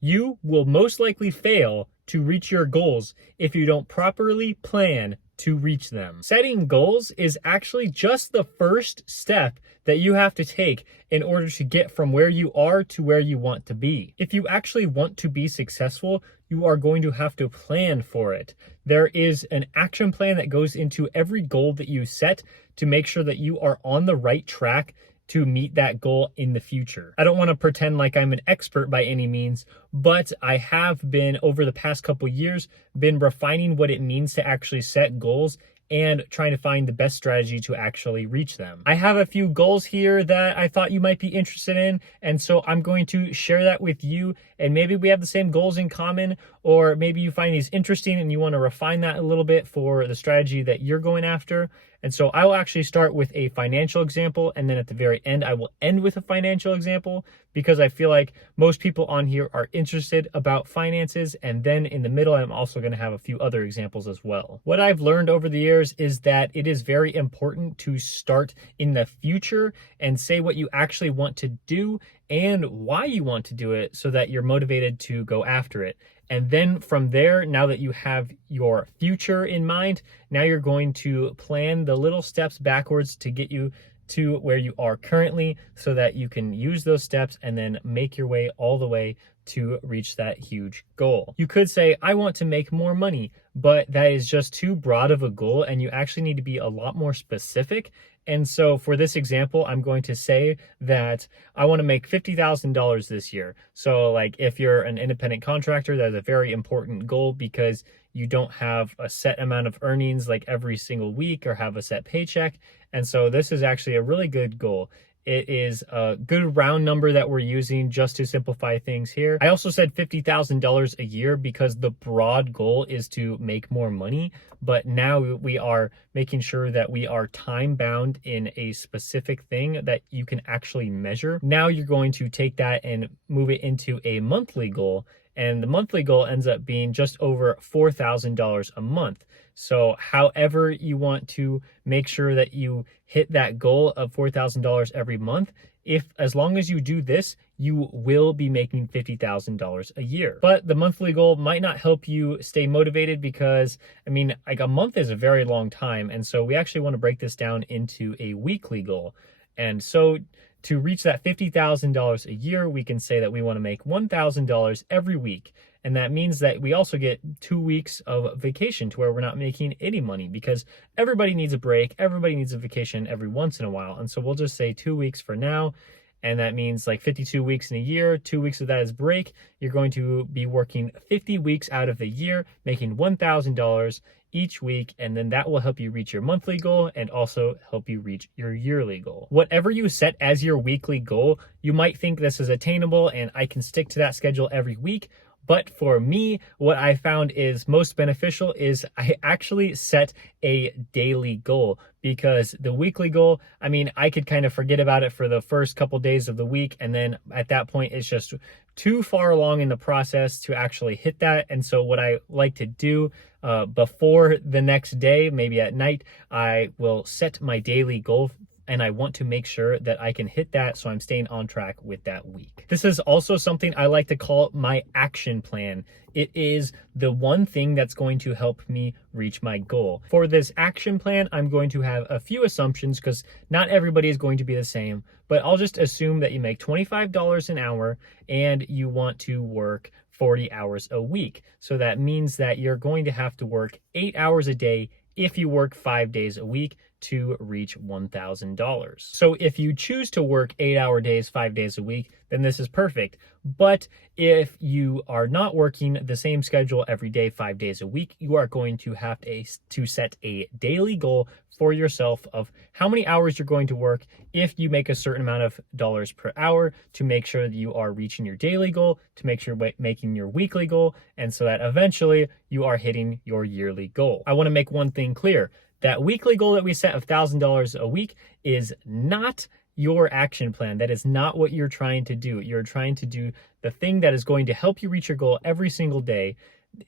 You will most likely fail to reach your goals if you don't properly plan to reach them. Setting goals is actually just the first step that you have to take in order to get from where you are to where you want to be. If you actually want to be successful, you are going to have to plan for it. There is an action plan that goes into every goal that you set to make sure that you are on the right track to meet that goal in the future. I don't want to pretend like I'm an expert by any means, but I have been, over the past couple years, been refining what it means to actually set goals and trying to find the best strategy to actually reach them. I have a few goals here that I thought you might be interested in, and so I'm going to share that with you, and maybe we have the same goals in common, or maybe you find these interesting and you want to refine that a little bit for the strategy that you're going after. And so I will actually start with a financial example, and then at the very end, I will end with a financial example, because I feel like most people on here are interested about finances. And then in the middle, I'm also going to have a few other examples as well. What I've learned over the years is that it is very important to start in the future and say what you actually want to do and why you want to do it, so that you're motivated to go after it. And then from there, now that you have your future in mind, now you're going to plan the little steps backwards to get you to where you are currently, so that you can use those steps and then make your way all the way to reach that huge goal. You could say, I want to make more money, but that is just too broad of a goal, and you actually need to be a lot more specific. And so for this example, I'm going to say that I want to make $50,000 this year. So like if you're an independent contractor, that's a very important goal, because you don't have a set amount of earnings like every single week or have a set paycheck. And so this is actually a really good goal. It is a good round number that we're using just to simplify things here. I also said $50,000 a year because the broad goal is to make more money, but now we are making sure that we are time bound in a specific thing that you can actually measure. Now you're going to take that and move it into a monthly goal, and the monthly goal ends up being just over $4,000 a month. So however you want to make sure that you hit that goal of $4,000 every month, as long as you do this, you will be making $50,000 a year. But the monthly goal might not help you stay motivated, because I mean, like a month is a very long time. And so we actually want to break this down into a weekly goal. And so to reach that $50,000 a year, we can say that we want to make $1,000 every week. And that means that we also get 2 weeks of vacation to where we're not making any money, because everybody needs a break. Everybody needs a vacation every once in a while. And so we'll just say 2 weeks for now. And that means like 52 weeks in a year, 2 weeks of that is break. You're going to be working 50 weeks out of the year, making $1,000 each week. And then that will help you reach your monthly goal and also help you reach your yearly goal. Whatever you set as your weekly goal, you might think this is attainable and I can stick to that schedule every week. But for me, what I found is most beneficial is I actually set a daily goal, because the weekly goal, I mean, I could kind of forget about it for the first couple days of the week. And then at that point, it's just too far along in the process to actually hit that. And so what I like to do before the next day, maybe at night, I will set my daily goal, and I want to make sure that I can hit that, so I'm staying on track with that week. This is also something I like to call my action plan. It is the one thing that's going to help me reach my goal. For this action plan, I'm going to have a few assumptions, because not everybody is going to be the same, but I'll just assume that you make $25 an hour and you want to work 40 hours a week. So that means that you're going to have to work 8 hours a day if you work 5 days a week to reach $1,000. So if you choose to work 8-hour days, 5 days a week, then this is perfect. But if you are not working the same schedule every day, 5 days a week, you are going to have to set a daily goal for yourself of how many hours you're going to work if you make a certain amount of dollars per hour, to make sure that you are reaching your daily goal, to make sure you're making your weekly goal, and so that eventually you are hitting your yearly goal. I want to make one thing clear. That weekly goal that we set of $1,000 a week is not your action plan. That is not what you're trying to do. You're trying to do the thing that is going to help you reach your goal every single day.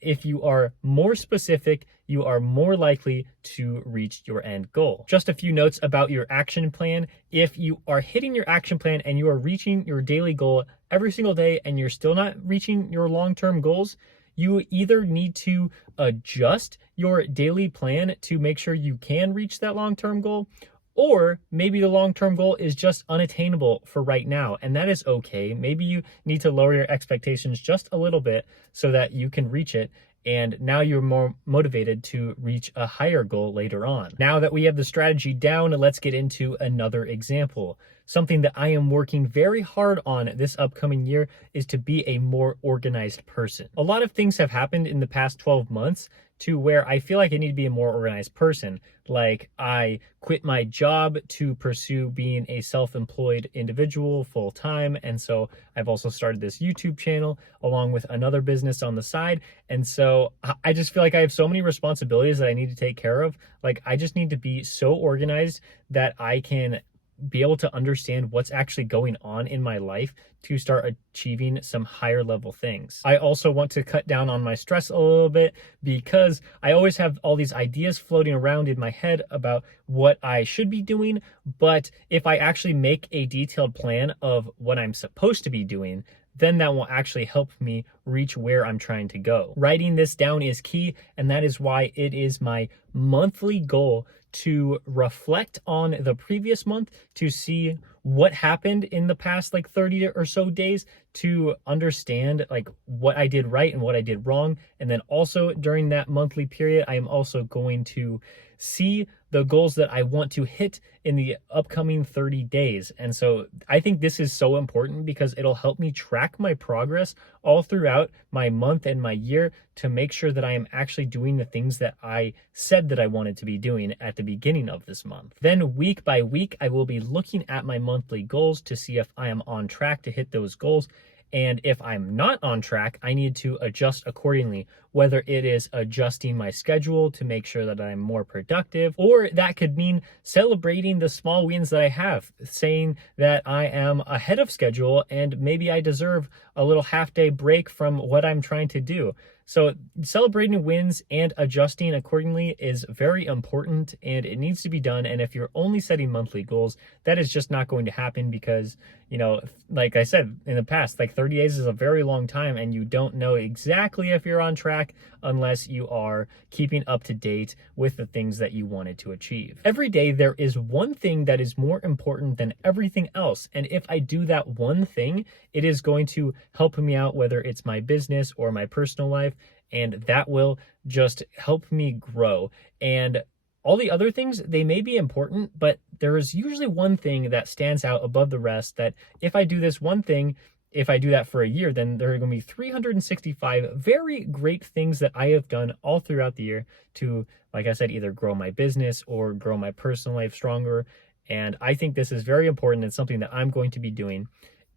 if you are more specific, you are more likely to reach your end goal. Just a few notes about your action plan. If you are hitting your action plan and you are reaching your daily goal every single day and you're still not reaching your long-term goals, you either need to adjust your daily plan to make sure you can reach that long-term goal, or maybe the long-term goal is just unattainable for right now, and that is okay. Maybe you need to lower your expectations just a little bit so that you can reach it, and now you're more motivated to reach a higher goal later on. Now that we have the strategy down, let's get into another example. Something that I am working very hard on this upcoming year is to be a more organized person. A lot of things have happened in the past 12 months to where I feel like I need to be a more organized person. Like, I quit my job to pursue being a self-employed individual full-time. And so I've also started this YouTube channel along with another business on the side. And so I just feel like I have so many responsibilities that I need to take care of. Like, I just need to be so organized that I can be able to understand what's actually going on in my life to start achieving some higher level things. I also want to cut down on my stress a little bit because I always have all these ideas floating around in my head about what I should be doing. But if I actually make a detailed plan of what I'm supposed to be doing, then that will actually help me reach where I'm trying to go. Writing this down is key, and that is why it is my monthly goal to reflect on the previous month, to see what happened in the past like 30 or so days, to understand like what I did right and what I did wrong. And then also during that monthly period, I am also going to see the goals that I want to hit in the upcoming 30 days. And so I think this is so important because it'll help me track my progress all throughout my month and my year to make sure that I am actually doing the things that I said that I wanted to be doing at the beginning of this month. Then week by week, I will be looking at my monthly goals to see if I am on track to hit those goals. And if I'm not on track, I need to adjust accordingly, whether it is adjusting my schedule to make sure that I'm more productive, or that could mean celebrating the small wins that I have, saying that I am ahead of schedule and maybe I deserve a little half-day break from what I'm trying to do. So celebrating wins and adjusting accordingly is very important, and it needs to be done. And if you're only setting monthly goals, that is just not going to happen because, you know, like I said in the past, like 30 days is a very long time, and you don't know exactly if you're on track unless you are keeping up to date with the things that you wanted to achieve. Every day there is one thing that is more important than everything else. And if I do that one thing, it is going to help me out, whether it's my business or my personal life. And that will just help me grow. And all the other things, they may be important, but there is usually one thing that stands out above the rest that if I do this one thing, if I do that for a year, then there are going to be 365 very great things that I have done all throughout the year to, like I said, either grow my business or grow my personal life stronger. And I think this is very important and something that I'm going to be doing.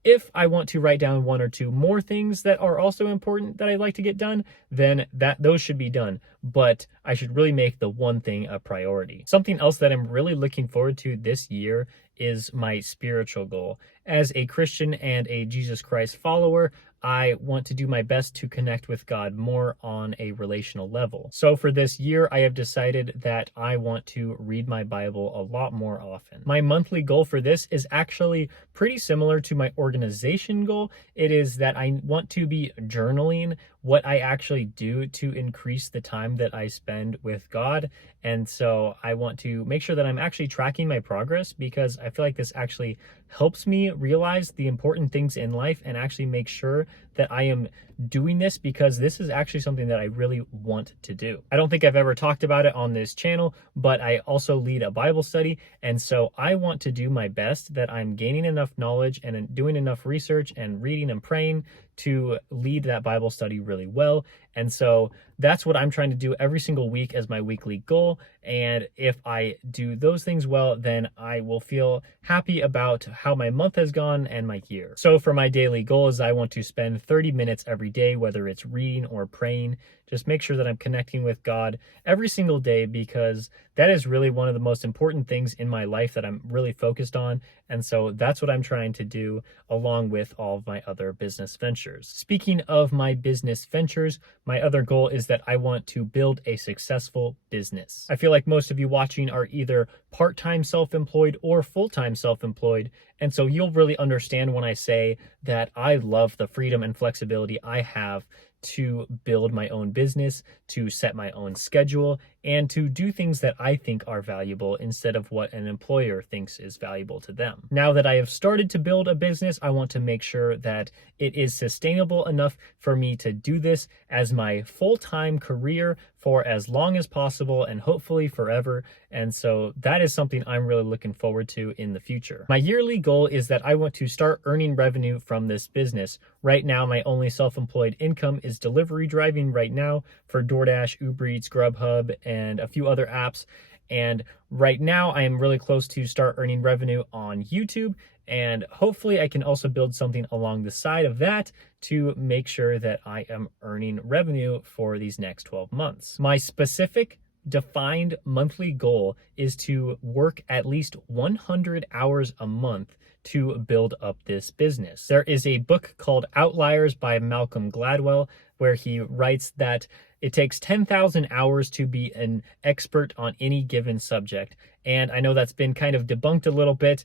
If I want to write down one or two more things that are also important that I'd like to get done, then those should be done. But I should really make the one thing a priority. Something else that I'm really looking forward to this year is my spiritual goal. As a Christian and a Jesus Christ follower, I want to do my best to connect with God more on a relational level. So for this year, I have decided that I want to read my Bible a lot more often. My monthly goal for this is actually pretty similar to my organization goal. It is that I want to be journaling what I actually do to increase the time that I spend with God. And so I want to make sure that I'm actually tracking my progress, because I feel like this actually helps me realize the important things in life and actually make sure that I am doing this, because this is actually something that I really want to do. I don't think I've ever talked about it on this channel, but I also lead a Bible study. And so I want to do my best that I'm gaining enough knowledge and doing enough research and reading and praying to lead that Bible study really well. And so that's what I'm trying to do every single week as my weekly goal. And if I do those things well, then I will feel happy about how my month has gone and my year. So for my daily goals, I want to spend 30 minutes every day, whether it's reading or praying. Just make sure that I'm connecting with God every single day, because that is really one of the most important things in my life that I'm really focused on. And so that's what I'm trying to do along with all of my other business ventures. Speaking of my business ventures, my other goal is that I want to build a successful business. I feel like most of you watching are either part-time self-employed or full-time self-employed. And so you'll really understand when I say that I love the freedom and flexibility I have to build my own business, to set my own schedule, and to do things that I think are valuable instead of what an employer thinks is valuable to them. Now that I have started to build a business, I want to make sure that it is sustainable enough for me to do this as my full-time career for as long as possible and hopefully forever. And so that is something I'm really looking forward to in the future. My yearly goal is that I want to start earning revenue from this business. Right now, my only self-employed income is delivery driving right now for DoorDash, Uber Eats, Grubhub, and a few other apps. And right now I am really close to start earning revenue on YouTube, and hopefully I can also build something along the side of that to make sure that I am earning revenue for these next 12 months. My specific defined monthly goal is to work at least 100 hours a month to build up this business. There is a book called Outliers by Malcolm Gladwell, where he writes that it takes 10,000 hours to be an expert on any given subject. And I know that's been kind of debunked a little bit,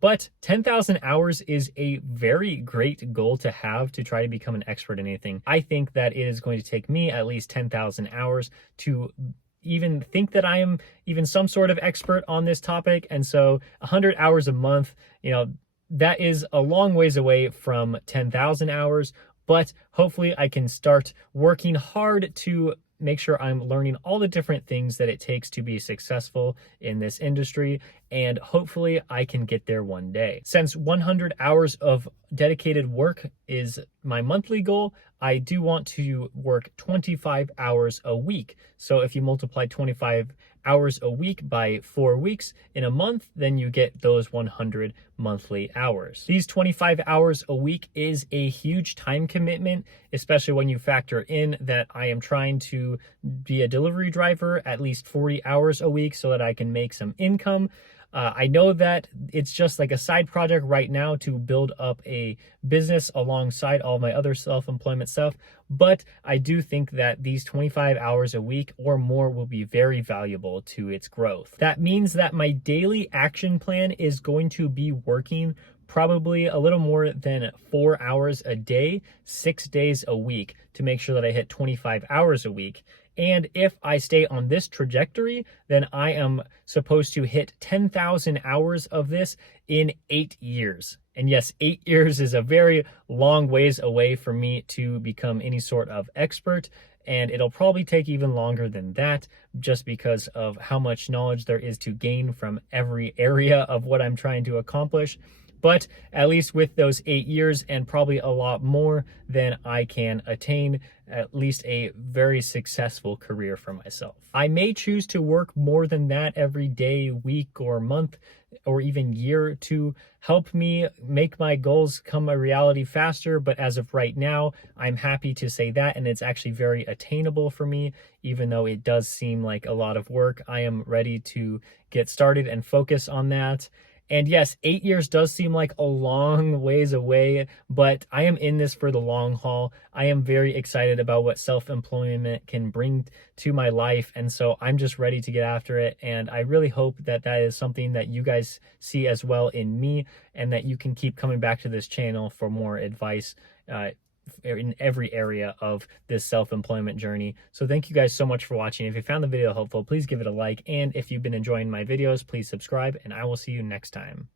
but 10,000 hours is a very great goal to have to try to become an expert in anything. I think that it is going to take me at least 10,000 hours to even think that I am even some sort of expert on this topic. And so 100 hours a month, that is a long ways away from 10,000 hours, but hopefully I can start working hard to make sure I'm learning all the different things that it takes to be successful in this industry, and hopefully I can get there one day. Since 100 hours of dedicated work is my monthly goal, I do want to work 25 hours a week. So if you multiply 25 hours a week by 4 weeks in a month, then you get those 100 monthly hours. These 25 hours a week is a huge time commitment, especially when you factor in that I am trying to be a delivery driver at least 40 hours a week so that I can make some income. I know that it's just like a side project right now to build up a business alongside all my other self-employment stuff, but I do think that these 25 hours a week or more will be very valuable to its growth. That means that my daily action plan is going to be working probably a little more than 4 hours a day, 6 days a week, to make sure that I hit 25 hours a week. And if I stay on this trajectory, then I am supposed to hit 10,000 hours of this in 8 years. And yes, 8 years is a very long ways away for me to become any sort of expert. And it'll probably take even longer than that, just because of how much knowledge there is to gain from every area of what I'm trying to accomplish. But at least with those 8 years and probably a lot more, then I can attain at least a very successful career for myself. I may choose to work more than that every day, week, or month, or even year to help me make my goals come a reality faster. But as of right now, I'm happy to say that, and it's actually very attainable for me. Even though it does seem like a lot of work, I am ready to get started and focus on that. And yes, 8 years does seem like a long ways away, but I am in this for the long haul. I am very excited about what self-employment can bring to my life. And so I'm just ready to get after it. And I really hope that that is something that you guys see as well in me, and that you can keep coming back to this channel for more advice in every area of this self-employment journey. So thank you guys so much for watching. If you found the video helpful, please give it a like. And if you've been enjoying my videos, please subscribe, and I will see you next time.